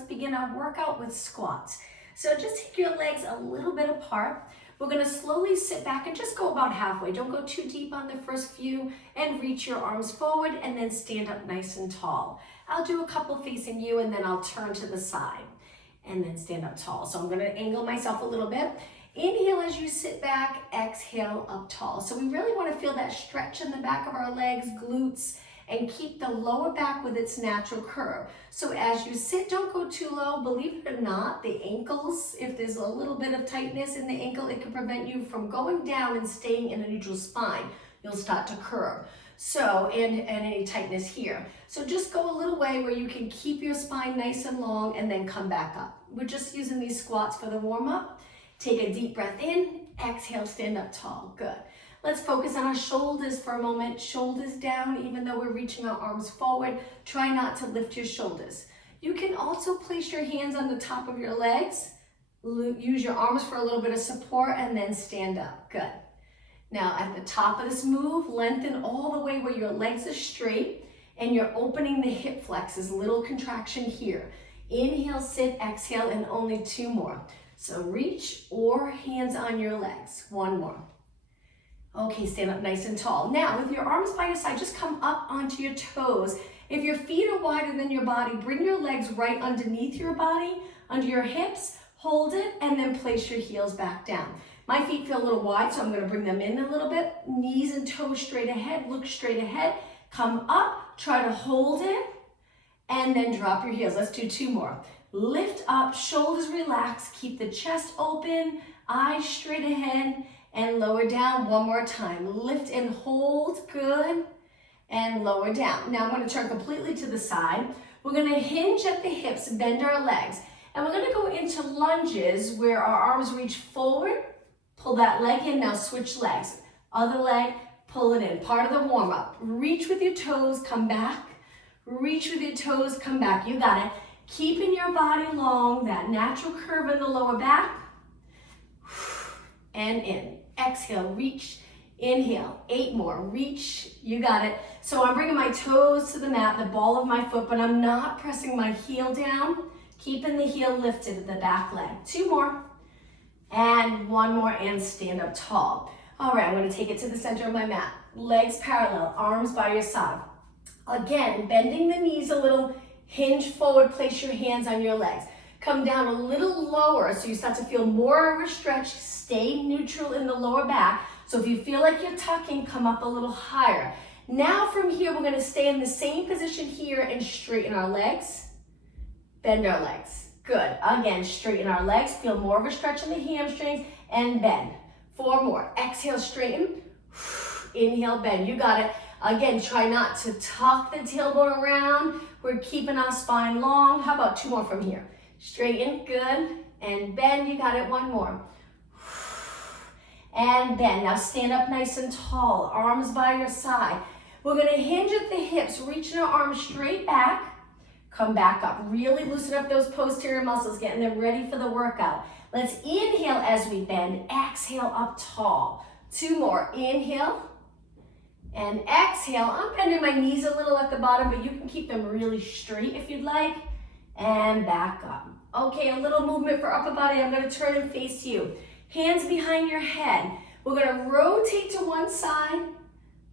let's begin our workout with squats. So just take your legs a little bit apart. We're gonna slowly sit back and just go about halfway. Don't go too deep on the first few, and reach your arms forward and then stand up nice and tall. I'll do a couple facing you and then I'll turn to the side and then stand up tall. So I'm gonna angle myself a little bit. Inhale as you sit back, exhale up tall. So we really wanna feel that stretch in the back of our legs, glutes, and keep the lower back with its natural curve. So as you sit, don't go too low. Believe it or not, the ankles, if there's a little bit of tightness in the ankle, it can prevent you from going down and staying in a neutral spine. You'll start to curve. So, and any tightness here. So just go a little way where you can keep your spine nice and long and then come back up. We're just using these squats for the warm up. Take a deep breath in, exhale, stand up tall, good. Let's focus on our shoulders for a moment. Shoulders down, even though we're reaching our arms forward. Try not to lift your shoulders. You can also place your hands on the top of your legs. Use your arms for a little bit of support and then stand up, good. Now at the top of this move, lengthen all the way where your legs are straight and you're opening the hip flexors, little contraction here. Inhale, sit, exhale, and only 2 more. So reach or hands on your legs, 1 more. Okay, stand up nice and tall. Now, with your arms by your side, just come up onto your toes. If your feet are wider than your body, bring your legs right underneath your body, under your hips, hold it, and then place your heels back down. My feet feel a little wide, so I'm gonna bring them in a little bit. Knees and toes straight ahead, look straight ahead. Come up, try to hold it, and then drop your heels. Let's do 2 more. Lift up, shoulders relax, keep the chest open, eyes straight ahead, and lower down 1 more time. Lift and hold, good, and lower down. Now I'm gonna turn completely to the side. We're gonna hinge at the hips, bend our legs, and we're gonna go into lunges where our arms reach forward, pull that leg in, now switch legs. Other leg, pull it in, part of the warm up. Reach with your toes, come back. Reach with your toes, come back, you got it. Keeping your body long, that natural curve in the lower back, and in. Exhale, reach, inhale, 8 more, reach, you got it. So I'm bringing my toes to the mat, the ball of my foot, but I'm not pressing my heel down, keeping the heel lifted at the back leg. 2 more, and 1 more, and stand up tall. All right, I'm gonna take it to the center of my mat. Legs parallel, arms by your side. Again, bending the knees a little, hinge forward, place your hands on your legs. Come down a little lower so you start to feel more of a stretch. Stay neutral in the lower back. So if you feel like you're tucking, come up a little higher. Now from here, we're gonna stay in the same position here and straighten our legs. Bend our legs. Good. Again, straighten our legs. Feel more of a stretch in the hamstrings and bend. 4 more. Exhale, straighten. Inhale, bend. You got it. Again, try not to tuck the tailbone around. We're keeping our spine long. How about 2 more from here? Straighten, good, and bend, you got it, 1 more. And bend, now stand up nice and tall, arms by your side. We're gonna hinge at the hips, reaching our arms straight back, come back up. Really loosen up those posterior muscles, getting them ready for the workout. Let's inhale as we bend, exhale up tall. 2 more, inhale, and exhale. I'm bending my knees a little at the bottom, but you can keep them really straight if you'd like. And back up. Okay, a little movement for upper body. I'm gonna turn and face you. Hands behind your head. We're gonna rotate to one side,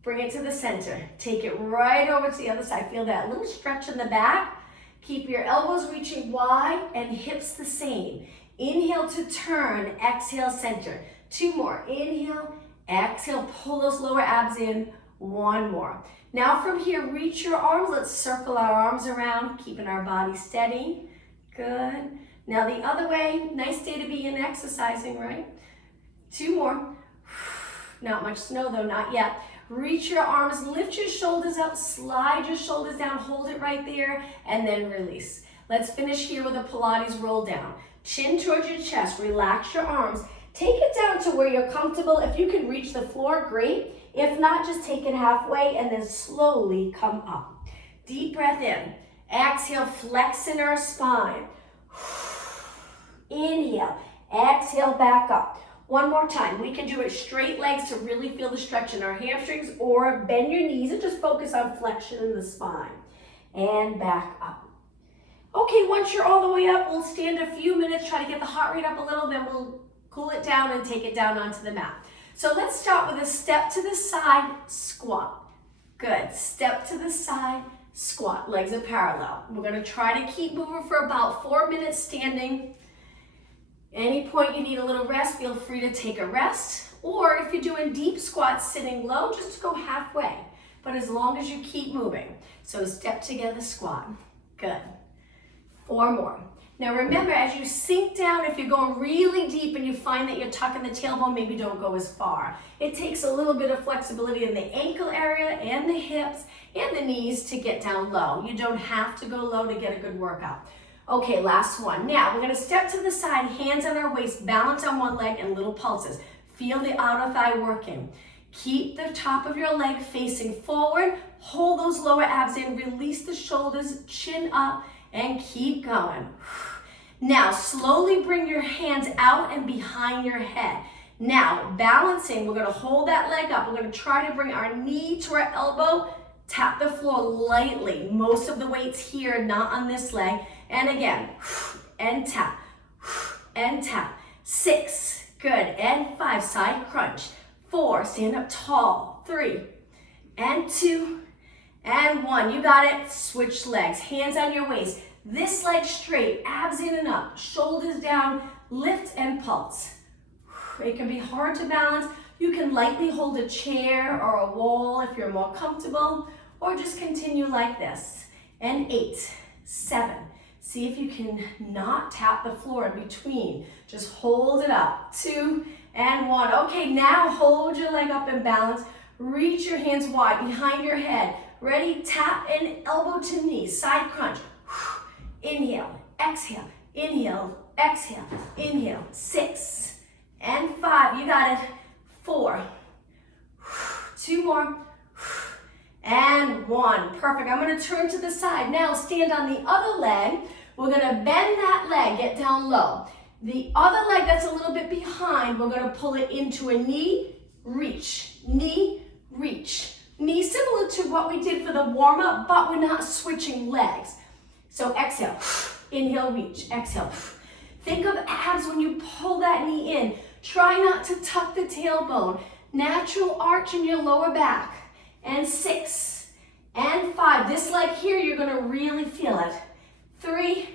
bring it to the center. Take it right over to the other side. Feel that little stretch in the back. Keep your elbows reaching wide and hips the same. Inhale to turn, exhale, center. 2 more, inhale, exhale, pull those lower abs in. 1 more. Now from here, reach your arms. Let's circle our arms around, keeping our body steady. Good. Now the other way, nice day to be in exercising, right? 2 more. Not much snow though, not yet. Reach your arms, lift your shoulders up, slide your shoulders down, hold it right there, and then release. Let's finish here with a Pilates roll down. Chin towards your chest, relax your arms. Take it down to where you're comfortable. If you can reach the floor, great. If not, just take it halfway and then slowly come up. Deep breath in. Exhale, flexing our spine. Inhale, exhale, back up. 1 more time. We can do it straight legs to really feel the stretch in our hamstrings, or bend your knees and just focus on flexion in the spine. And back up. Okay, once you're all the way up, we'll stand a few minutes, try to get the heart rate up a little, then we'll cool it down and take it down onto the mat. So let's start with a step to the side, squat. Good, step to the side, squat, legs are parallel. We're gonna try to keep moving for about 4 minutes standing. Any point you need a little rest, feel free to take a rest. Or if you're doing deep squats sitting low, just go halfway. But as long as you keep moving. So step together, squat. Good. 4 more. Now remember, as you sink down, if you're going really deep and you find that you're tucking the tailbone, maybe don't go as far. It takes a little bit of flexibility in the ankle area and the hips and the knees to get down low. You don't have to go low to get a good workout. Okay, last one. Now we're gonna step to the side, hands on our waist, balance on one leg and little pulses. Feel the outer thigh working. Keep the top of your leg facing forward. Hold those lower abs in, release the shoulders, chin up, and keep going. Now, slowly bring your hands out and behind your head. Now, balancing, we're gonna hold that leg up. We're gonna try to bring our knee to our elbow, tap the floor lightly. Most of the weight's here, not on this leg. And again, and tap, and tap. 6, good, and 5, side crunch. 4, stand up tall. 3, and 2, and 1. You got it. Switch legs, hands on your waist. This leg straight, abs in and up, shoulders down, lift and pulse. It can be hard to balance. You can lightly hold a chair or a wall if you're more comfortable, or just continue like this. And 8, 7. See if you can not tap the floor in between. Just hold it up. 2 and 1. Okay, now hold your leg up and balance. Reach your hands wide behind your head. Ready? Tap and elbow to knee. Side crunch. Inhale, exhale, inhale, exhale, inhale. 6 and 5. You got it. 4. 2 more. And 1. Perfect. I'm going to turn to the side. Now stand on the other leg. We're going to bend that leg, get down low. The other leg that's a little bit behind, we're going to pull it into a knee, reach, knee, reach. Knee, similar to what we did for the warm-up, but we're not switching legs. So exhale, inhale, reach, exhale. Think of abs when you pull that knee in. Try not to tuck the tailbone. Natural arch in your lower back. And 6 and 5. This leg here, you're gonna really feel it. 3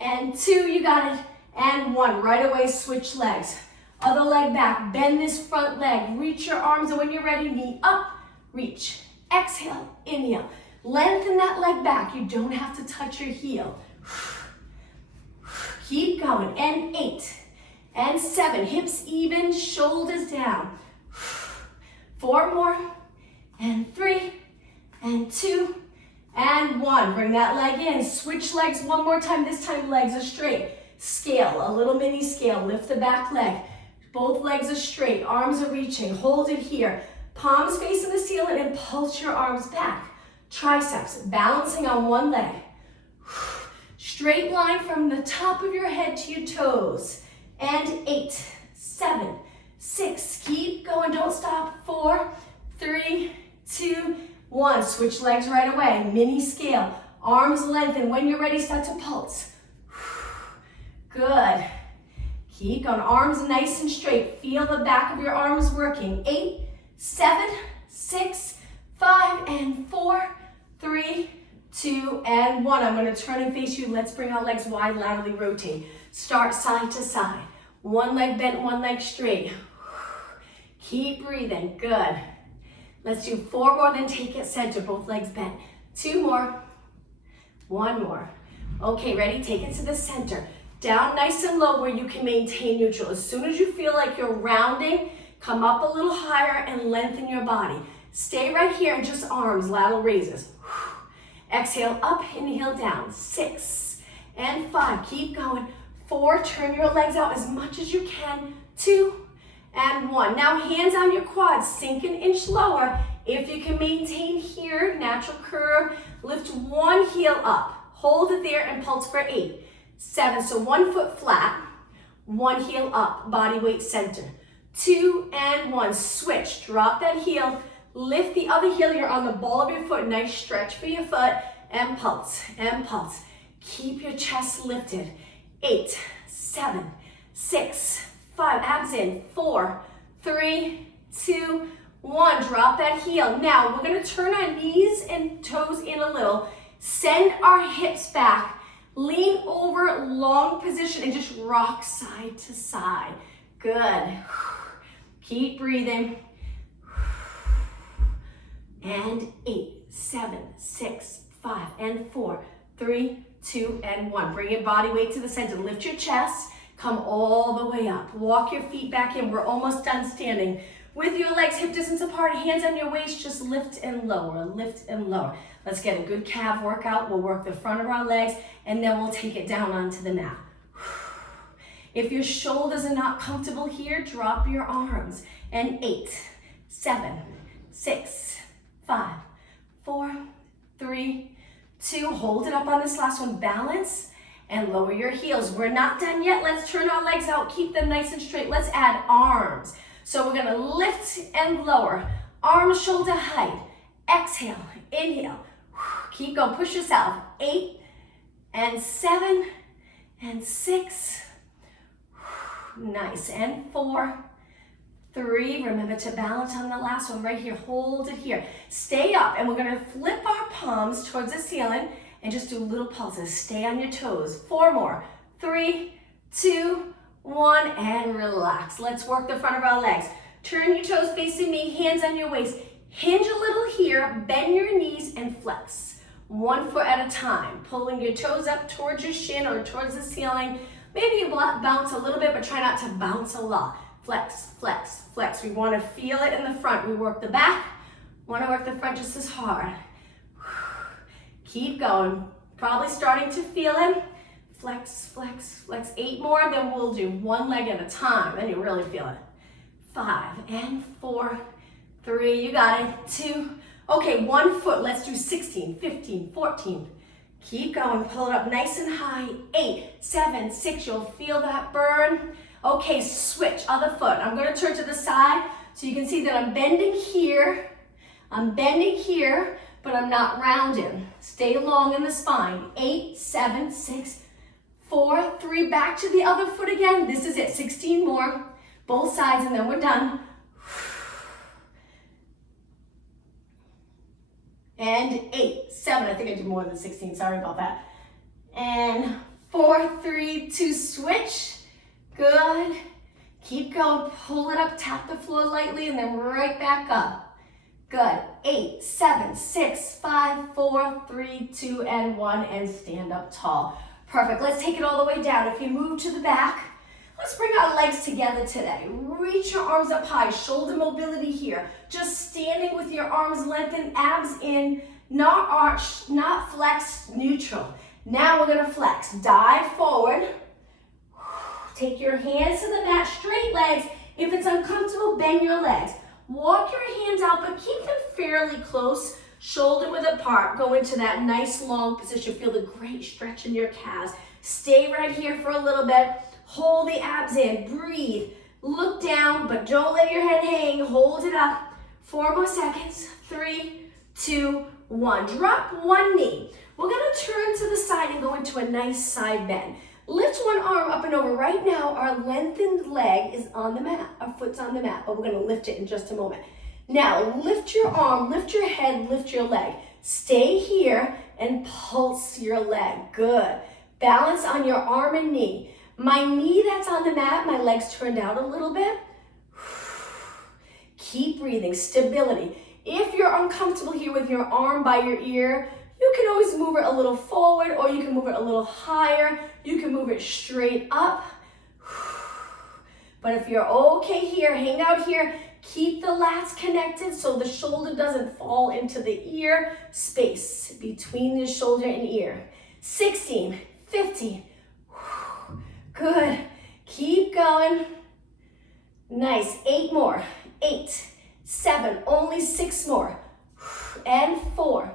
and 2, you got it. And 1, right away, switch legs. Other leg back, bend this front leg. Reach your arms, and when you're ready, knee up, reach. Exhale, inhale. Lengthen that leg back. You don't have to touch your heel. Keep going. And 8 and 7. Hips even, shoulders down. 4 more. And 3 and 2 and 1. Bring that leg in. Switch legs one more time. This time legs are straight. Scale, a little mini scale. Lift the back leg. Both legs are straight. Arms are reaching. Hold it here. Palms facing the ceiling and pulse your arms back. Triceps, balancing on one leg. Straight line from the top of your head to your toes. And 8, 7, 6. Keep going, don't stop. 4, 3, 2, 1. Switch legs right away. Mini scale. Arms lengthen. When you're ready, start to pulse. Good. Keep going. Arms nice and straight. Feel the back of your arms working. 8, 7, 6, 5, and 4, 3, 2, and 1. I'm going to turn and face you. Let's bring our legs wide, laterally rotate. Start side to side. One leg bent, one leg straight. Keep breathing. Good. Let's do 4 more, then take it center. Both legs bent. 2 more. 1 more. Okay, ready? Take it to the center. Down nice and low where you can maintain neutral. As soon as you feel like you're rounding, come up a little higher and lengthen your body. Stay right here and just arms, lateral raises. Exhale up, inhale down. 6 and 5. Keep going. 4, turn your legs out as much as you can. 2 and 1. Now hands on your quads, sink an inch lower. If you can maintain here, natural curve, lift one heel up. Hold it there and pulse for 8, 7. So 1 foot flat, 1 heel up, body weight center. 2 and 1. Switch, drop that heel. Lift the other heel, you're on the ball of your foot. Nice stretch for your foot and pulse and pulse. Keep your chest lifted. 8, 7, 6, 5. Abs in. 4, 3, 2, 1. Drop that heel. Now, we're going to turn our knees and toes in a little. Send our hips back. Lean over, long position, and just rock side to side. Good. Keep breathing. And 8, 7, 6, 5, and 4, 3, 2, and 1. Bring your body weight to the center. Lift your chest. Come all the way up. Walk your feet back in. We're almost done standing. With your legs hip distance apart, hands on your waist, just lift and lower, lift and lower. Let's get a good calf workout. We'll work the front of our legs, and then we'll take it down onto the mat. If your shoulders are not comfortable here, drop your arms. And 8, 7, 6, 5, 4, 3, 2. Hold it up on this last one. Balance and lower your heels. We're not done yet. Let's turn our legs out. Keep them nice and straight. Let's add arms. So we're gonna lift and lower. Arms shoulder height. Exhale, inhale. Keep going, push yourself. 8 and 7 and 6. Nice, and 4, 3. Remember to balance on the last one right here. Hold it here. Stay up, and we're gonna flip our palms towards the ceiling and just do little pulses. Stay on your toes. 4 more. 3, 2, 1, and relax. Let's work the front of our legs. Turn your toes facing me, hands on your waist. Hinge a little here, bend your knees, and flex. 1 foot at a time. Pulling your toes up towards your shin or towards the ceiling. Maybe you bounce a little bit, but try not to bounce a lot. Flex, flex, flex. We want to feel it in the front. We work the back. Want to work the front just as hard. Keep going. Probably starting to feel it. Flex, flex, flex. 8 more, then we'll do 1 leg at a time. Then you'll really feel it. 5 and 4, 3, you got it. 2, okay, 1 foot. Let's do 16, 15, 14. Keep going, pull it up nice and high. 8, 7, 6, you'll feel that burn. Okay, switch, other foot. I'm gonna turn to the side so you can see that I'm bending here. I'm bending here, but I'm not rounding. Stay long in the spine. 8, 7, 6, 4, 3, back to the other foot again. This is it, 16 more. Both sides, and then we're done. And 8, 7, I think I did more than 16, sorry about that. And 4, 3, 2, switch. Good. Keep going, pull it up, tap the floor lightly, and then right back up. Good. 8, 7, 6, 5, 4, 3, 2, and 1, and stand up tall. Perfect. Let's take it all the way down. If you move to the back, let's bring our legs together today. Reach your arms up high, shoulder mobility here. Just standing with your arms lengthened, abs in, not arched, not flexed, neutral. Now we're gonna flex. Dive forward. Take your hands to the mat, straight legs. If it's uncomfortable, bend your legs. Walk your hands out, but keep them fairly close, shoulder width apart. Go into that nice long position. Feel the great stretch in your calves. Stay right here for a little bit. Hold the abs in, breathe. Look down, but don't let your head hang. Hold it up. 4 more seconds. 3, 2, 1. Drop one knee. We're gonna turn to the side and go into a nice side bend. Lift one arm up and over. Right now, our lengthened leg is on the mat. Our foot's on the mat, but we're gonna lift it in just a moment. Now, lift your arm, lift your head, lift your leg. Stay here and pulse your leg. Good. Balance on your arm and knee. My knee that's on the mat, my legs turned out a little bit. Keep breathing, stability. If you're uncomfortable here with your arm by your ear, you can always move it a little forward, or you can move it a little higher. You can move it straight up. But if you're okay here, hang out here. Keep the lats connected so the shoulder doesn't fall into the ear. Space between the shoulder and ear. 16, 15. Good. Keep going. Nice. 8 more. 8, 7, only 6 more. And 4,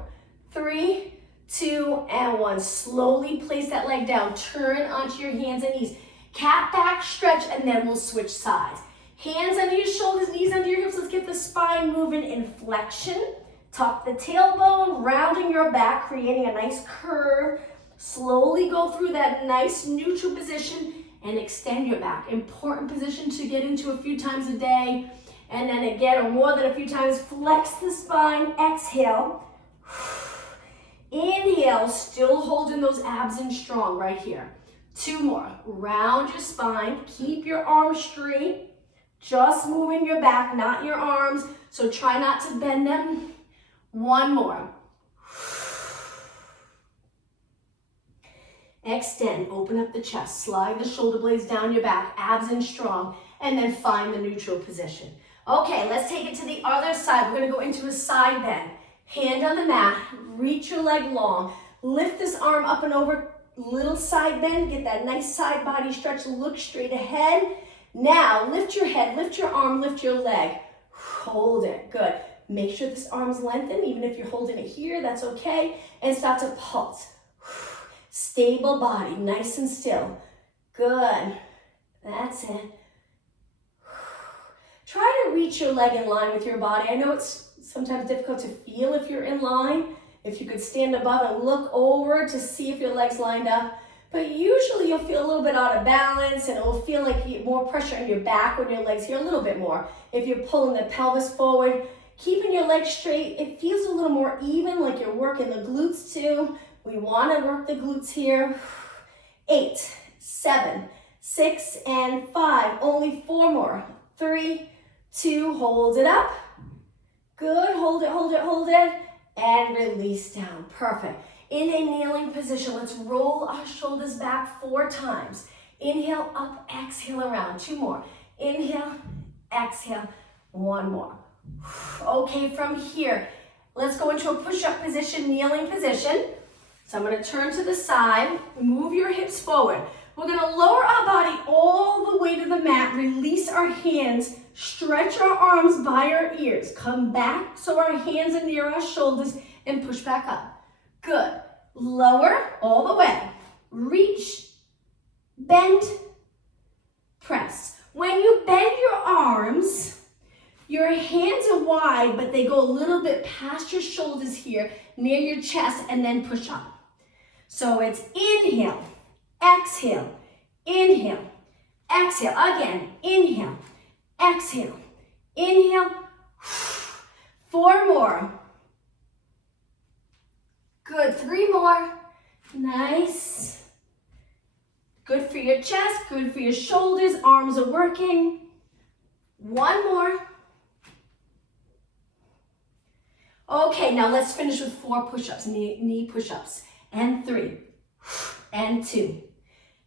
3, 2, and 1. Slowly place that leg down. Turn onto your hands and knees. Cat back, stretch, and then we'll switch sides. Hands under your shoulders, knees under your hips. Let's get the spine moving in flexion. Tuck the tailbone, rounding your back, creating a nice curve. Slowly go through that nice neutral position and extend your back. Important position to get into a few times a day. And then again, or more than a few times, flex the spine, exhale. Inhale, still holding those abs in strong right here. 2 more. Round your spine, keep your arms straight. Just moving your back, not your arms. So try not to bend them. 1 more. Extend, open up the chest, slide the shoulder blades down your back, abs in strong, and then find the neutral position. Okay, let's take it to the other side. We're gonna go into a side bend. Hand on the mat, reach your leg long, lift this arm up and over, little side bend, get that nice side body stretch, look straight ahead. Now, lift your head, lift your arm, lift your leg. Hold it, good. Make sure this arm's lengthened, even if you're holding it here, that's okay. And start to pulse. Stable body, nice and still. Good, that's it. Try to reach your leg in line with your body. I know it's sometimes difficult to feel if you're in line. If you could stand above and look over to see if your leg's lined up. But usually you'll feel a little bit out of balance and it will feel like you more pressure on your back when your leg's here, a little bit more. If you're pulling the pelvis forward, keeping your legs straight, it feels a little more even, like you're working the glutes too. We want to work the glutes here. 8, 7, 6, and 5. Only 4 more. 3, 2, hold it up. Good, hold it, hold it, hold it. And release down, perfect. In a kneeling position, let's roll our shoulders back 4 times. Inhale, up, exhale, around. 2 more. Inhale, exhale, 1 more. Okay, from here, let's go into a push-up position, kneeling position. So I'm gonna turn to the side, move your hips forward. We're gonna lower our body all the way to the mat, release our hands, stretch our arms by our ears. Come back so our hands are near our shoulders and push back up. Good. Lower all the way. Reach, bend, press. When you bend your arms, your hands are wide, but they go a little bit past your shoulders here, near your chest, and then push up. So it's inhale, exhale, inhale, exhale. Again, inhale, exhale, inhale. 4 more. Good, 3 more. Nice. Good for your chest, good for your shoulders, arms are working. 1 more. Okay, now let's finish with 4 push-ups, knee push-ups. And 3, and 2,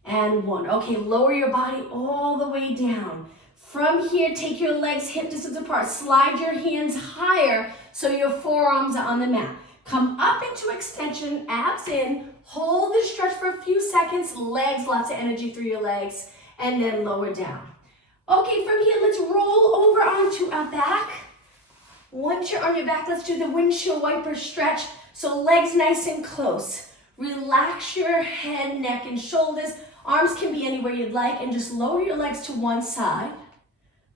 and 1. Okay, lower your body all the way down. From here, take your legs hip distance apart. Slide your hands higher so your forearms are on the mat. Come up into extension, abs in. Hold the stretch for a few seconds. Legs, lots of energy through your legs. And then lower down. Okay, from here, let's roll over onto our back. Once you're on your back, let's do the windshield wiper stretch. So legs nice and close. Relax your head, neck, and shoulders. Arms can be anywhere you'd like, and just lower your legs to one side.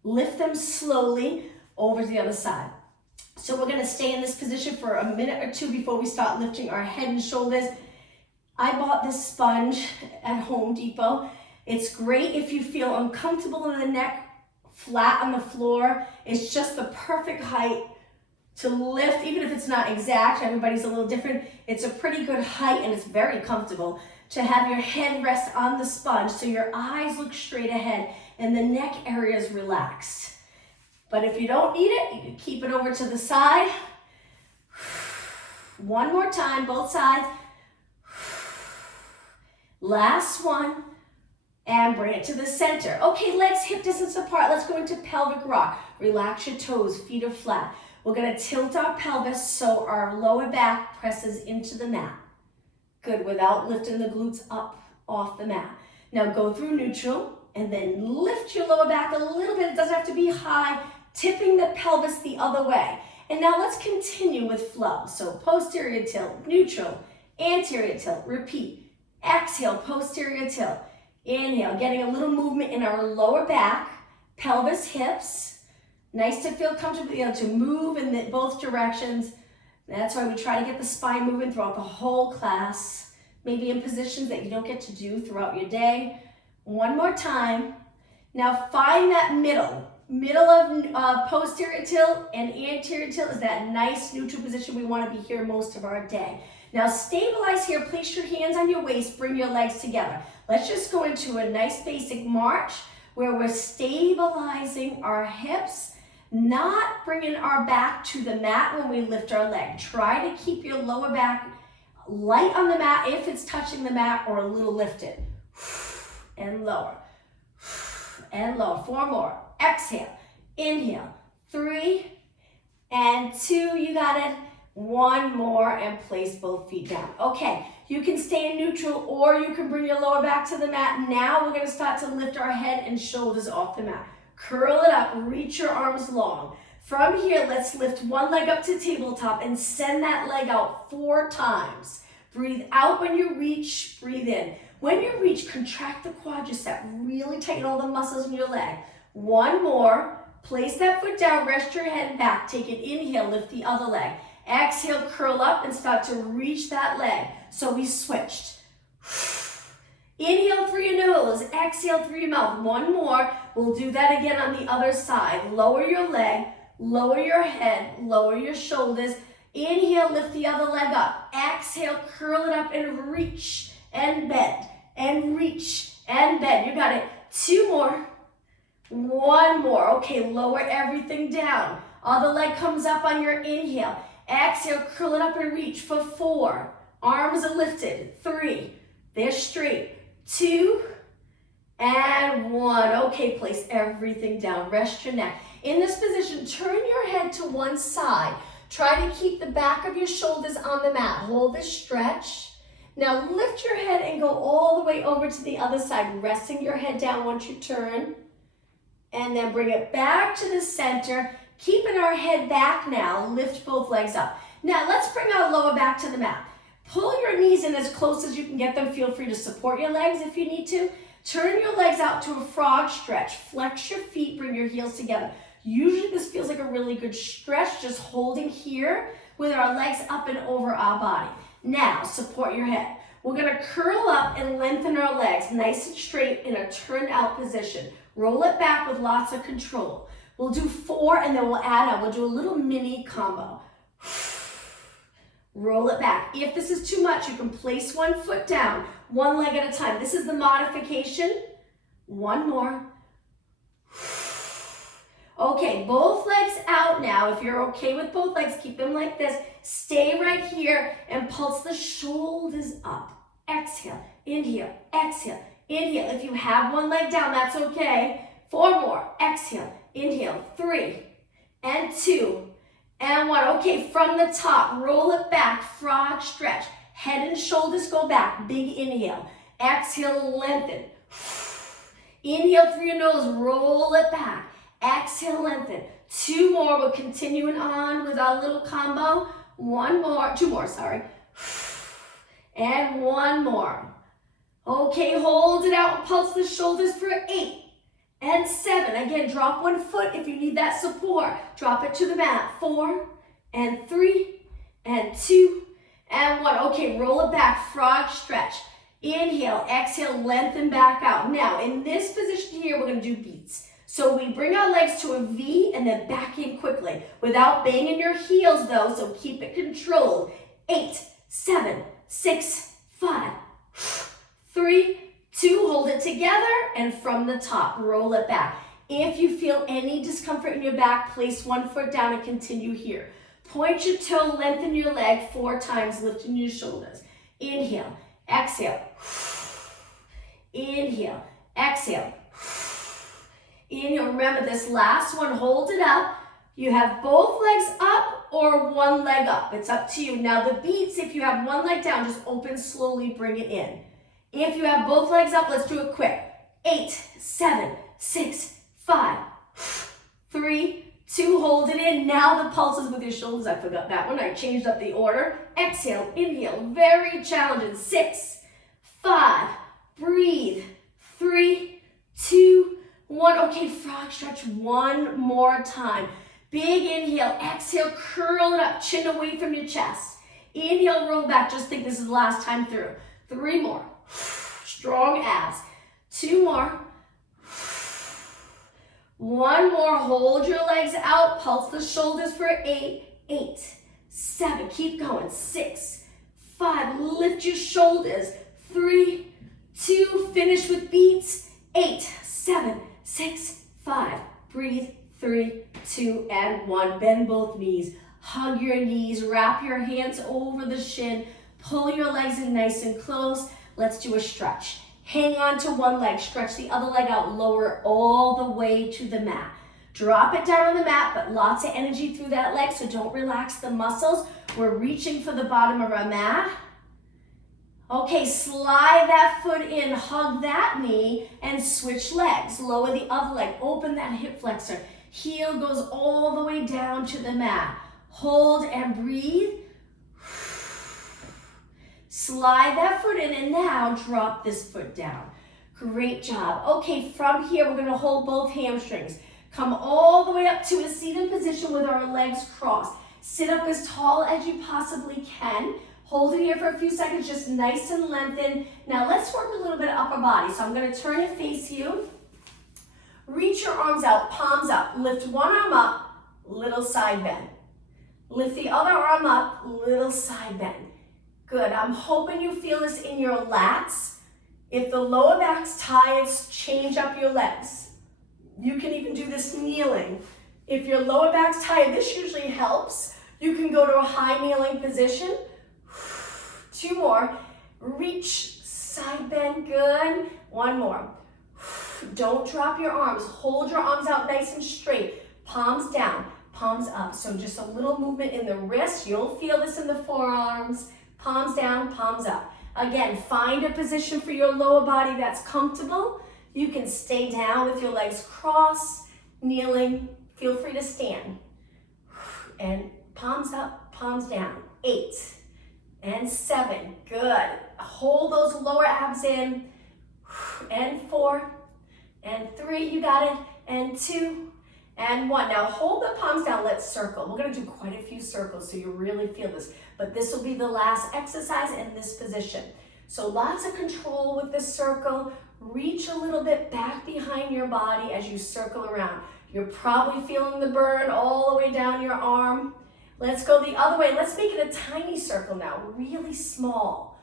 Lift them slowly over to the other side. So we're gonna stay in this position for a minute or 2 before we start lifting our head and shoulders. I bought this sponge at Home Depot. It's great if you feel uncomfortable in the neck, flat on the floor. It's just the perfect height to lift, even if it's not exact, everybody's a little different. It's a pretty good height and it's very comfortable to have your head rest on the sponge so your eyes look straight ahead and the neck area is relaxed. But if you don't need it, you can keep it over to the side. 1 more time, both sides. Last one. And bring it to the center. Okay, legs hip distance apart. Let's go into pelvic rock. Relax your toes, feet are flat. We're gonna tilt our pelvis so our lower back presses into the mat. Good, without lifting the glutes up off the mat. Now go through neutral and then lift your lower back a little bit. It doesn't have to be high, tipping the pelvis the other way. And now let's continue with flow. So posterior tilt, neutral, anterior tilt, repeat. Exhale, posterior tilt. Inhale, getting a little movement in our lower back, pelvis, hips. Nice to feel comfortable, to move in both directions. That's why we try to get the spine moving throughout the whole class. maybe in positions that you don't get to do throughout your day. One more time. Now find that middle of posterior tilt and anterior tilt is that nice neutral position we want to be here most of our day. Now stabilize here, place your hands on your waist, bring your legs together. Let's just go into a nice basic march where we're stabilizing our hips, not bringing our back to the mat when we lift our leg. Try to keep your lower back light on the mat if it's touching the mat or a little lifted. And lower. And lower. 4 more. Exhale. Inhale. 3 and 2. You got it. 1 more and place both feet down. Okay, you can stay in neutral or you can bring your lower back to the mat. Now we're going to start to lift our head and shoulders off the mat. Curl it up, reach your arms long. From here, let's lift one leg up to tabletop and send that leg out 4 times. Breathe out when you reach, breathe in. When you reach, contract the quadricep, really tighten all the muscles in your leg. 1 more, place that foot down, rest your head back, take an inhale, lift the other leg. Exhale, curl up and start to reach that leg. So we switched. Inhale through your nose, exhale through your mouth. 1 more, we'll do that again on the other side. Lower your leg, lower your head, lower your shoulders. Inhale, lift the other leg up. Exhale, curl it up and reach and bend and reach and bend. You got it. 2 more. 1 more. Okay, lower everything down. Other leg comes up on your inhale. Exhale, curl it up and reach for 4. Arms are lifted. 3. They're straight. 2 and 1. Okay, place everything down. Rest your neck. In this position, turn your head to one side. Try to keep the back of your shoulders on the mat. Hold this stretch. Now lift your head and go all the way over to the other side, resting your head down once you turn. And then bring it back to the center. Keeping our head back now, lift both legs up. Now let's bring our lower back to the mat. Pull your knees in as close as you can get them. Feel free to support your legs if you need to. Turn your legs out to a frog stretch. Flex your feet, bring your heels together. Usually this feels like a really good stretch, just holding here with our legs up and over our body. Now, support your head. We're gonna curl up and lengthen our legs nice and straight in a turned out position. Roll it back with lots of control. We'll do 4 and then we'll add on. We'll do a little mini combo. Roll it back. If this is too much, you can place 1 foot down, 1 leg at a time. This is the modification. 1 more. Okay, both legs out now. If you're okay with both legs, keep them like this. Stay right here and pulse the shoulders up. Exhale, inhale, exhale, inhale. If you have 1 leg down, that's okay. 4 more. Exhale, inhale. 3 and 2 and 1. Okay, from the top, roll it back, frog stretch. Head and shoulders go back. Big inhale. Exhale, lengthen. Inhale through your nose, roll it back. Exhale, lengthen. 2 more. We're continuing on with our little combo. 1 more, 2 more, sorry. And 1 more. Okay, hold it out and pulse the shoulders for 8 and 7. Again, drop 1 foot if you need that support. Drop it to the mat. 4 and 3 and 2 and 1. Okay, roll it back, frog stretch. Inhale, exhale, lengthen back out. Now, in this position here, we're gonna do beats. So we bring our legs to a V and then back in quickly without banging your heels though, so keep it controlled. 8, 7, 6, 5, 3, 2, hold it together, and from the top, roll it back. If you feel any discomfort in your back, place 1 foot down and continue here. Point your toe, lengthen your leg 4 times, lifting your shoulders. Inhale, exhale. Inhale, exhale. Inhale, remember this last one, hold it up. You have both legs up or 1 leg up. It's up to you. Now the beats, if you have 1 leg down, just open slowly, bring it in. If you have both legs up, let's do it quick. 8, 7, 6, 5, 3, 2, hold it in. Now the pulses with your shoulders. I forgot that one. I changed up the order. Exhale, inhale, very challenging. 6, 5, breathe. 3, 2, 1. Okay, frog stretch 1 more time. Big inhale, exhale, curl it up, chin away from your chest. Inhale, roll back. Just think this is the last time through. 3 more. Strong abs. 2 more. 1 more. Hold your legs out. Pulse the shoulders for 8. 8, 7. Keep going. 6, 5. Lift your shoulders. 3, 2. Finish with beats. 8, 7, 6, 5. Breathe. 3, 2, and 1. Bend both knees. Hug your knees. Wrap your hands over the shin. Pull your legs in nice and close. Let's do a stretch. Hang on to one leg. Stretch the other leg out. Lower all the way to the mat. Drop it down on the mat, but lots of energy through that leg, so don't relax the muscles. We're reaching for the bottom of our mat. Okay, slide that foot in, hug that knee, and switch legs. Lower the other leg. Open that hip flexor. Heel goes all the way down to the mat. Hold and breathe. Slide that foot in, and now drop this foot down. Great job. Okay, from here, we're gonna hold both hamstrings. Come all the way up to a seated position with our legs crossed. Sit up as tall as you possibly can. Hold it here for a few seconds, just nice and lengthened. Now let's work a little bit of upper body. So I'm gonna turn it face you. Reach your arms out, palms up. Lift one arm up, little side bend. Lift the other arm up, little side bend. Good, I'm hoping you feel this in your lats. If the lower back's tired, change up your legs. You can even do this kneeling. If your lower back's tired, this usually helps. You can go to a high kneeling position. 2 more. Reach, side bend, good. 1 more. Don't drop your arms. Hold your arms out nice and straight. Palms down, palms up. So just a little movement in the wrist. You'll feel this in the forearms. Palms down, palms up. Again, find a position for your lower body that's comfortable. You can stay down with your legs crossed, kneeling. Feel free to stand. And palms up, palms down. 8 and 7. Good. Hold those lower abs in. And 4 and 3. You got it. And 2 and 1. Now hold the palms down. Let's circle. We're going to do quite a few circles so you really feel this. But this will be the last exercise in this position. So lots of control with this circle. Reach a little bit back behind your body as you circle around. You're probably feeling the burn all the way down your arm. Let's go the other way. Let's make it a tiny circle now, really small.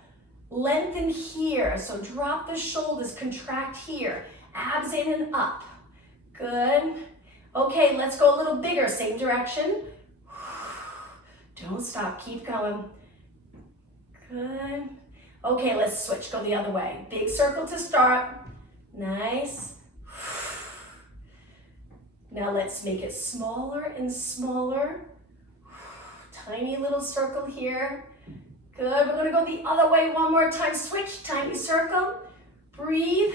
Lengthen here, so drop the shoulders, contract here. Abs in and up. Good. Okay, let's go a little bigger, same direction. Don't stop, keep going. Good. Okay, let's switch, go the other way. Big circle to start. Nice. Now let's make it smaller and smaller. Tiny little circle here. Good, we're gonna go the other way one more time. Switch, tiny circle. Breathe.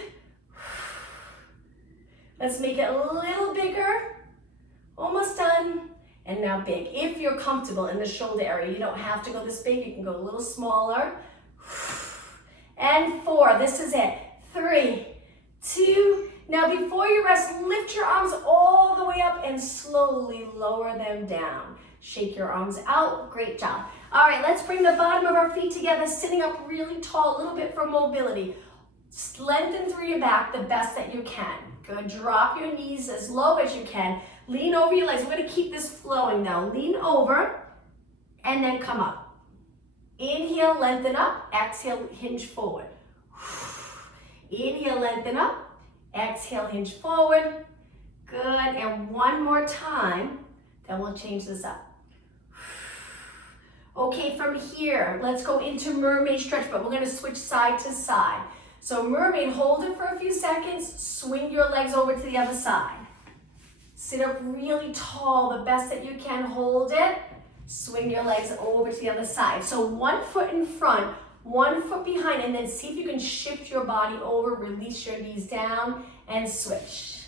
Let's make it a little bigger. Almost done. And now big. If you're comfortable in the shoulder area, you don't have to go this big, you can go a little smaller. And 4, this is it. 3, 2, now before you rest, lift your arms all the way up and slowly lower them down. Shake your arms out, great job. All right, let's bring the bottom of our feet together, sitting up really tall, a little bit for mobility. Lengthen through your back the best that you can. Good, drop your knees as low as you can. Lean over your legs, we're gonna keep this flowing now. Lean over and then come up. Inhale, lengthen up, exhale, hinge forward. Inhale, lengthen up, exhale, hinge forward. Good, and one more time, then we'll change this up. Okay, from here, let's go into mermaid stretch, but we're gonna switch side to side. So mermaid, hold it for a few seconds, swing your legs over to the other side. Sit up really tall, the best that you can, hold it. Swing your legs over to the other side. So 1 foot in front, 1 foot behind, and then see if you can shift your body over, release your knees down, and switch.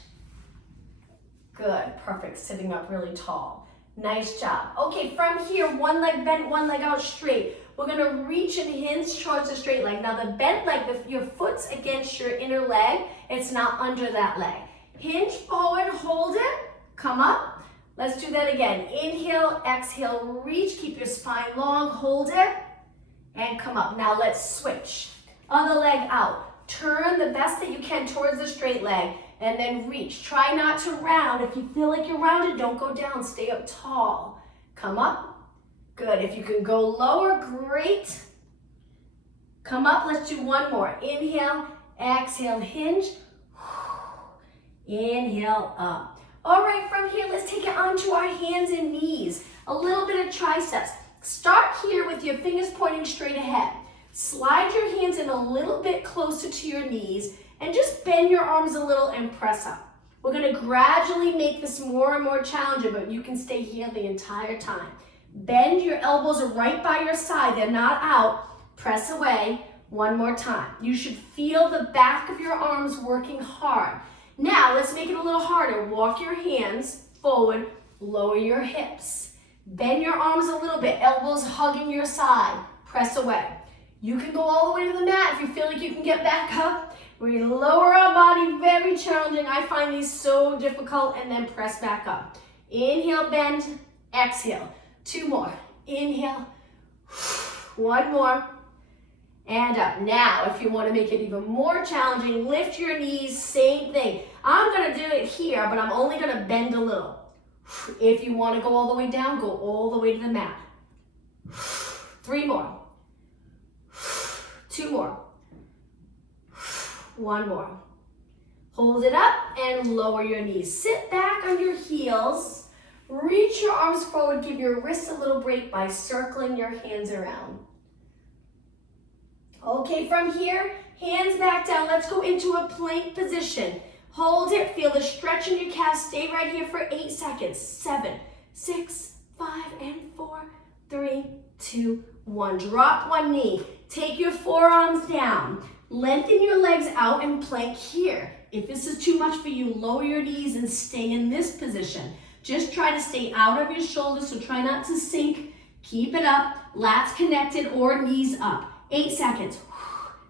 Good, perfect, sitting up really tall. Nice job. Okay, from here, one leg bent, one leg out straight. We're gonna reach and hinge towards the straight leg. Now the bent leg, your foot's against your inner leg, it's not under that leg. Hinge forward, hold it, come up. Let's do that again. Inhale, exhale, reach, keep your spine long, hold it, and come up. Now let's switch. Other leg out. Turn the best that you can towards the straight leg and then reach. Try not to round. If you feel like you're rounded, don't go down. Stay up tall. Come up. Good. If you can go lower, great. Come up. Let's do one more. Inhale, exhale, hinge. Inhale, up. All right, from here, let's take it onto our hands and knees. A little bit of triceps. Start here with your fingers pointing straight ahead. Slide your hands in a little bit closer to your knees and just bend your arms a little and press up. We're gonna gradually make this more and more challenging, but you can stay here the entire time. Bend your elbows right by your side, they're not out. Press away, one more time. You should feel the back of your arms working hard. Now, let's make it a little harder. Walk your hands forward, lower your hips. Bend your arms a little bit, elbows hugging your side. Press away. You can go all the way to the mat if you feel like you can get back up. We lower our body, very challenging. I find these so difficult, and then press back up. Inhale, bend, exhale. Two more. Inhale, one more, and up. Now, if you want to make it even more challenging, lift your knees, same thing. I'm going to do it here, but I'm only going to bend a little. If you want to go all the way down, go all the way to the mat. Three more. Two more. One more. Hold it up and lower your knees. Sit back on your heels. Reach your arms forward. Give your wrists a little break by circling your hands around. Okay, from here, hands back down. Let's go into a plank position. Hold it. Feel the stretch in your calves. Stay right here for 8 seconds. 7, 6, 5, and 4, 3, 2, 1. Drop one knee. Take your forearms down. Lengthen your legs out and plank here. If this is too much for you, lower your knees and stay in this position. Just try to stay out of your shoulders, so try not to sink. Keep it up. Lats connected or knees up. 8 seconds.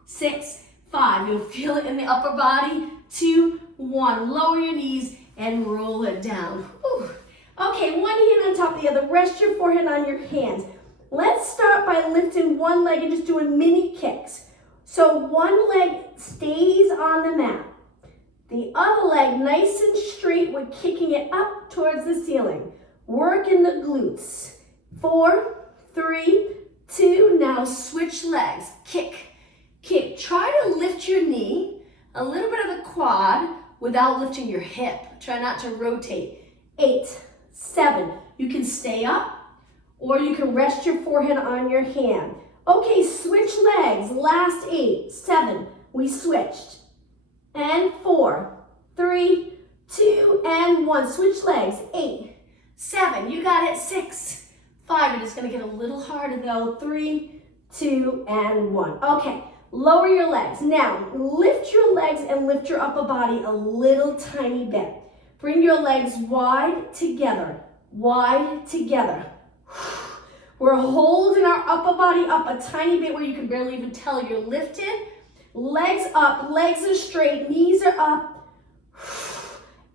6, 5. You'll feel it in the upper body. 2, 1. Lower your knees and roll it down. Whew. Okay, one hand on top of the other. Rest your forehead on your hands. Let's start by lifting one leg and just doing mini kicks. So one leg stays on the mat. The other leg nice and straight, we're kicking it up towards the ceiling. Working the glutes. 4, 3, 2, now switch legs. Kick, kick. Try to lift your knee, a little bit of the quad without lifting your hip. Try not to rotate. 8, 7, you can stay up or you can rest your forehead on your hand. Okay, switch legs. Last 8, 7, we switched. And 4, 3, 2, and 1. Switch legs. 8, 7, you got it. 6, 5, it's gonna get a little harder though. 3, 2, and 1. Okay, lower your legs. Now, lift your legs and lift your upper body a little tiny bit. Bring your legs wide together, wide together. We're holding our upper body up a tiny bit where you can barely even tell you're lifted. Legs up, legs are straight, knees are up.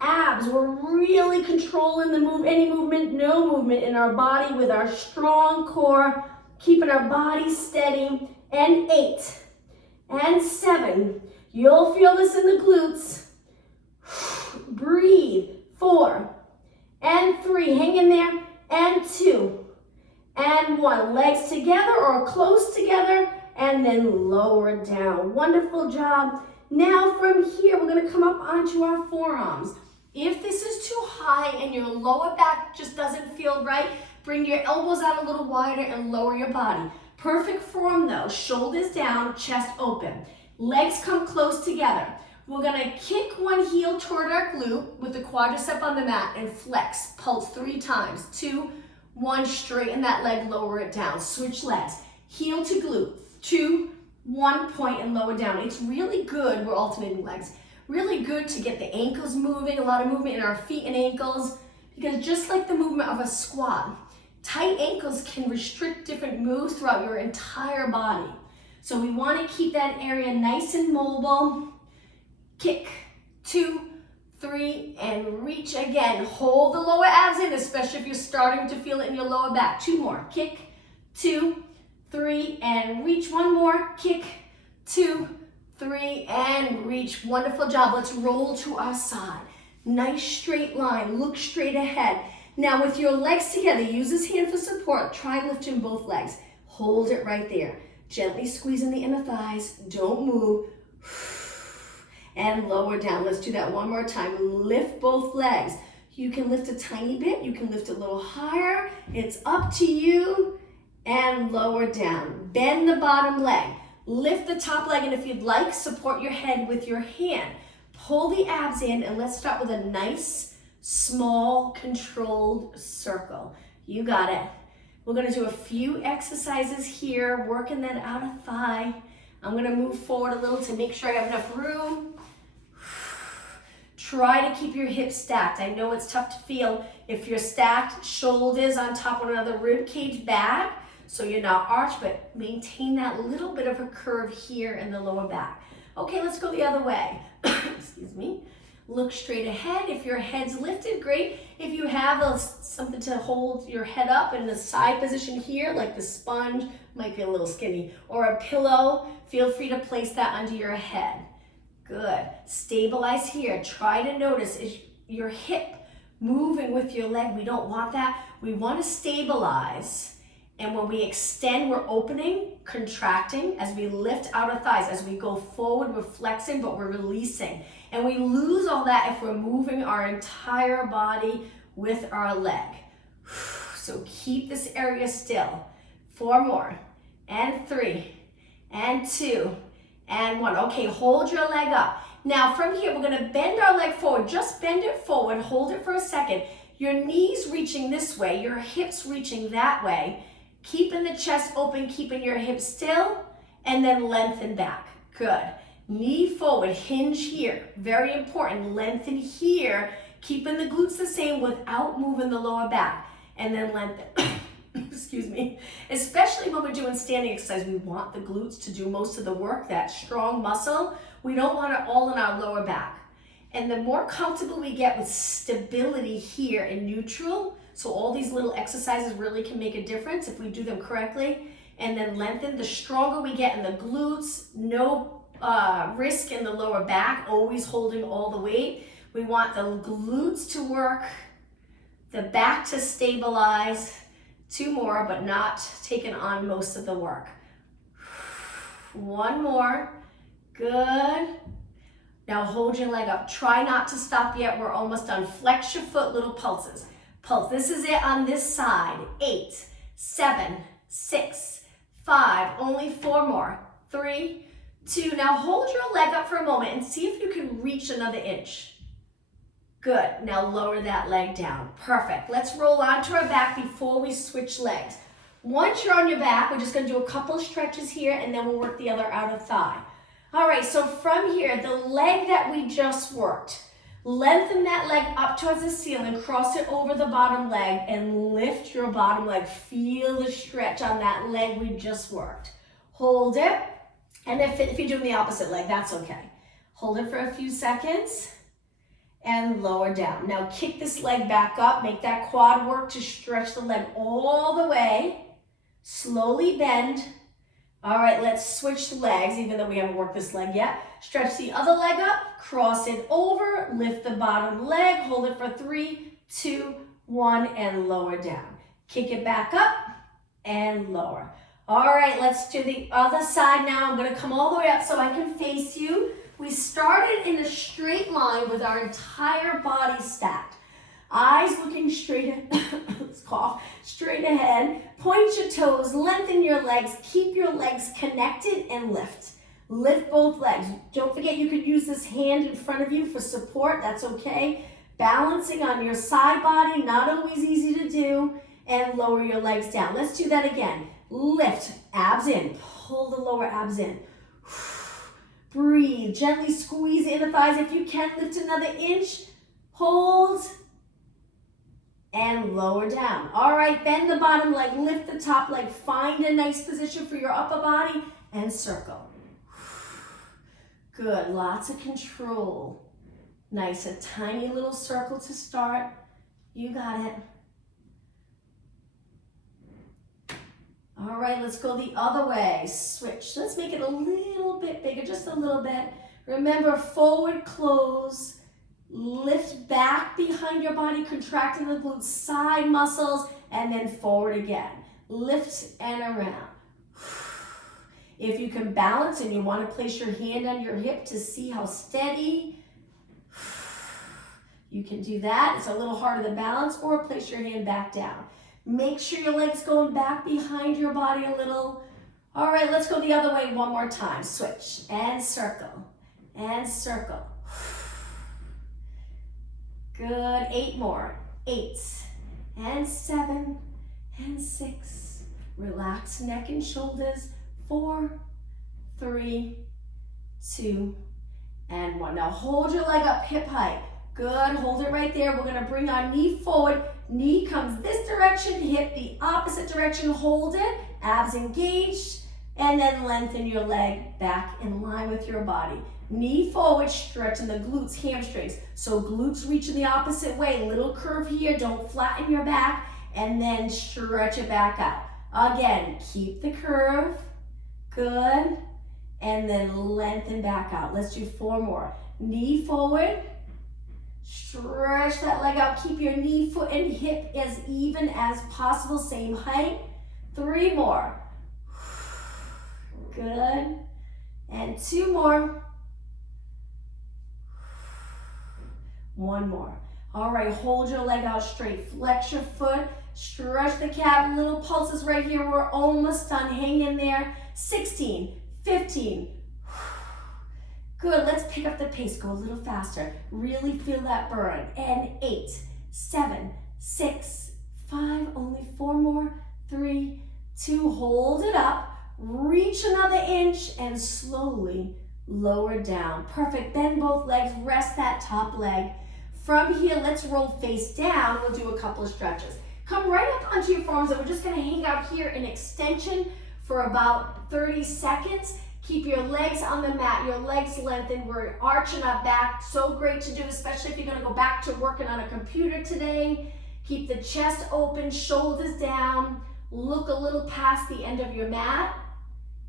Abs, we're really controlling the move, any movement, no movement in our body with our strong core, keeping our body steady. And 8, and 7, you'll feel this in the glutes. Breathe. 4, and 3, hang in there, and 2, and 1. Legs together or close together, and then lower down. Wonderful job. Now from here, we're gonna come up onto our forearms. If this is too high and your lower back just doesn't feel right, bring your elbows out a little wider and lower your body. Perfect form though, shoulders down, chest open. Legs come close together. We're gonna kick one heel toward our glute with the quadricep on the mat and flex. Pulse 3 times. 2, 1, straighten that leg, lower it down. Switch legs. Heel to glute. 2, 1, point and lower down. It's really good, we're alternating legs. Really good to get the ankles moving, a lot of movement in our feet and ankles, because just like the movement of a squat, tight ankles can restrict different moves throughout your entire body. So we want to keep that area nice and mobile. Kick, 2, 3, and reach again. Hold the lower abs in, especially if you're starting to feel it in your lower back. 2 more. Kick, 2, 3, and reach. 1 more. Kick, 2, 3, and reach. Wonderful job. Let's roll to our side. Nice straight line. Look straight ahead. Now with your legs together, use this hand for support. Try lifting both legs. Hold it right there. Gently squeezing the inner thighs. Don't move. And lower down. Let's do that one more time. Lift both legs. You can lift a tiny bit. You can lift a little higher. It's up to you. And lower down. Bend the bottom leg. Lift the top leg, and if you'd like, support your head with your hand. Pull the abs in, and let's start with a nice, small, controlled circle. You got it. We're gonna do a few exercises here, working that outer thigh. I'm gonna move forward a little to make sure I have enough room. Try to keep your hips stacked. I know it's tough to feel if you're stacked, shoulders on top of another, rib cage back, so you're not arched, but maintain that little bit of a curve here in the lower back. Okay, let's go the other way. Excuse me. Look straight ahead. If your head's lifted, great. If you have something to hold your head up in the side position here, like the sponge, might be a little skinny, or a pillow, feel free to place that under your head. Good. Stabilize here. Try to notice, is your hip moving with your leg? We don't want that. We want to stabilize. And when we extend, we're opening, contracting. As we lift outer thighs, as we go forward, we're flexing, but we're releasing. And we lose all that if we're moving our entire body with our leg. So keep this area still. 4 more, and 3, and 2, and 1. Okay, hold your leg up. Now from here, we're gonna bend our leg forward. Just bend it forward, hold it for a second. Your knees reaching this way, your hips reaching that way. Keeping the chest open, keeping your hips still, and then lengthen back. Good. Knee forward, hinge here. Very important. Lengthen here, keeping the glutes the same without moving the lower back. And then lengthen. Excuse me. Especially when we're doing standing exercise, we want the glutes to do most of the work, that strong muscle. We don't want it all in our lower back. And the more comfortable we get with stability here in neutral, so all these little exercises really can make a difference if we do them correctly. And then lengthen, the stronger we get in the glutes, no risk in the lower back, always holding all the weight. We want the glutes to work, the back to stabilize. 2 more, but not taking on most of the work. 1 more. Good. Now hold your leg up. Try not to stop yet. We're almost done. Flex your foot, little pulses. Pulse. This is it on this side. 8, 7, 6, 5. Only 4 more. 3, 2. Now hold your leg up for a moment and see if you can reach another inch. Good. Now lower that leg down. Perfect. Let's roll onto our back before we switch legs. Once you're on your back, we're just going to do a couple stretches here, and then we'll work the other outer thigh. All right, so from here, the leg that we just worked, lengthen that leg up towards the ceiling, cross it over the bottom leg, and lift your bottom leg. Feel the stretch on that leg we just worked. Hold it, and if you're doing the opposite leg, that's okay. Hold it for a few seconds, and lower down. Now kick this leg back up, make that quad work to stretch the leg all the way. Slowly bend. All right, let's switch legs, even though we haven't worked this leg yet. Stretch the other leg up, cross it over, lift the bottom leg, hold it for 3, 2, 1, and lower down. Kick it back up and lower. All right, let's do the other side now. I'm gonna come all the way up so I can face you. We started in a straight line with our entire body stacked. Eyes looking straight, let's cough, straight ahead. Point your toes, lengthen your legs, keep your legs connected and lift. Lift both legs. Don't forget you could use this hand in front of you for support, that's okay. Balancing on your side body, not always easy to do, and lower your legs down. Let's do that again. Lift, abs in, pull the lower abs in. Breathe, gently squeeze the inner thighs. If you can, lift another inch, hold, and lower down. All right, bend the bottom leg, lift the top leg, find a nice position for your upper body, and circle. Good, lots of control. Nice, a tiny little circle to start. You got it. All right, let's go the other way. Switch. Let's make it a little bit bigger, just a little bit. Remember, forward close. Lift back behind your body, contracting the glutes, side muscles, and then forward again. Lift and around. If you can balance and you want to place your hand on your hip to see how steady, you can do that. It's a little harder to balance, or place your hand back down. Make sure your leg's going back behind your body a little. All right, let's go the other way one more time. Switch and circle and circle. Good, 8 more. 8 and 7 and 6. Relax neck and shoulders. 4, 3, 2, and 1. Now hold your leg up hip height. Good, hold it right there. We're gonna bring our knee forward. Knee comes this direction, hip the opposite direction. Hold it, abs engaged, and then lengthen your leg back in line with your body. Knee forward, stretching the glutes, hamstrings. So glutes reach in the opposite way. Little curve here, don't flatten your back, and then stretch it back out. Again, keep the curve, good, and then lengthen back out. Let's do 4 more. Knee forward, stretch that leg out. Keep your knee, foot, and hip as even as possible, same height. 3 more. Good, and 2 more. 1 more. All right, hold your leg out straight. Flex your foot, stretch the calf. Little pulses right here. We're almost done. Hang in there. 16, 15. Good, let's pick up the pace. Go a little faster. Really feel that burn. And 8, 7, 6, 5. Only 4 more. 3, 2. Hold it up. Reach another inch and slowly lower down. Perfect. Bend both legs. Rest that top leg. From here, let's roll face down. We'll do a couple of stretches. Come right up onto your forearms, and we're just going to hang out here in extension for about 30 seconds. Keep your legs on the mat, your legs lengthened. We're arching our back. So great to do, especially if you're going to go back to working on a computer today. Keep the chest open, shoulders down. Look a little past the end of your mat.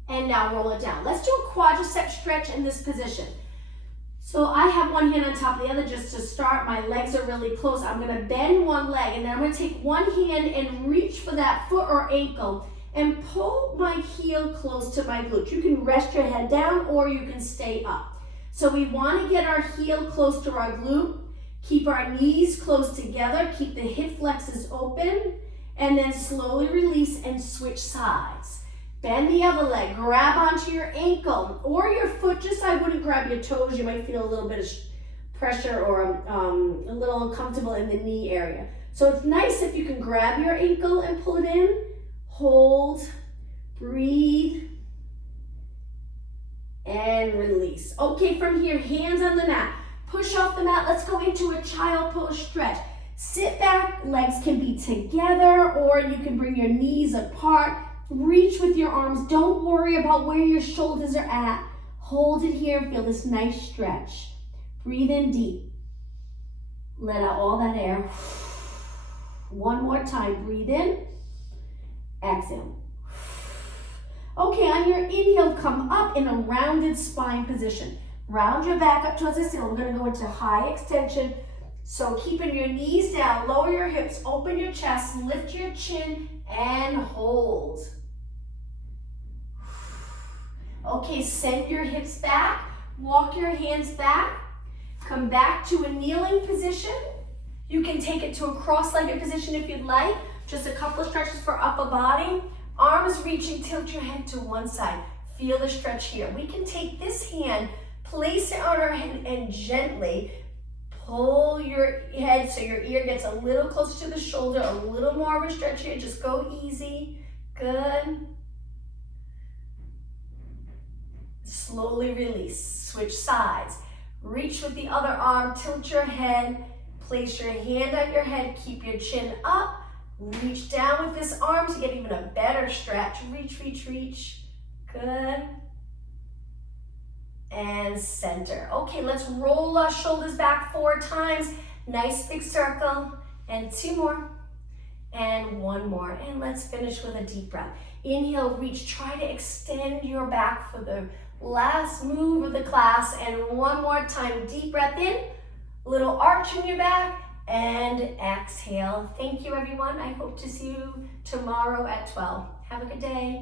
And now roll it down. Let's do a quadricep stretch in this position. So I have one hand on top of the other just to start. My legs are really close. I'm going to bend one leg, and then I'm going to take one hand and reach for that foot or ankle and pull my heel close to my glute. You can rest your head down or you can stay up. So we want to get our heel close to our glute. Keep our knees close together. Keep the hip flexors open, and then slowly release and switch sides. Bend the other leg, grab onto your ankle or your foot. Just I wouldn't grab your toes. You might feel a little bit of pressure or a little uncomfortable in the knee area. So it's nice if you can grab your ankle and pull it in. Hold, breathe, and release. Okay, from here, hands on the mat. Push off the mat. Let's go into a child pose stretch. Sit back, legs can be together, or you can bring your knees apart. Reach with your arms. Don't worry about where your shoulders are at. Hold it here. Feel this nice stretch. Breathe in deep. Let out all that air. One more time. Breathe in. Exhale. Okay, on your inhale, come up in a rounded spine position. Round your back up towards the ceiling. We're going to go into high extension. So keeping your knees down, lower your hips, open your chest, lift your chin, and hold. Okay, send your hips back, walk your hands back, come back to a kneeling position. You can take it to a cross-legged position if you'd like. Just a couple of stretches for upper body. Arms reaching, tilt your head to one side. Feel the stretch here. We can take this hand, place it on our head, and gently pull your head so your ear gets a little closer to the shoulder, a little more of a stretch here. Just go easy. Good. Slowly release. Switch sides. Reach with the other arm, tilt your head, place your hand on your head, keep your chin up. Reach down with this arm to get even a better stretch. Reach, reach, reach. Good. And center. Okay, let's roll our shoulders back 4 times. Nice big circle. And 2 more. And 1 more. And let's finish with a deep breath. Inhale, reach, try to extend your back for the last move of the class. And one more time, deep breath in, little arch in your back, and exhale. Thank you, everyone. I hope to see you tomorrow at 12. Have a good day.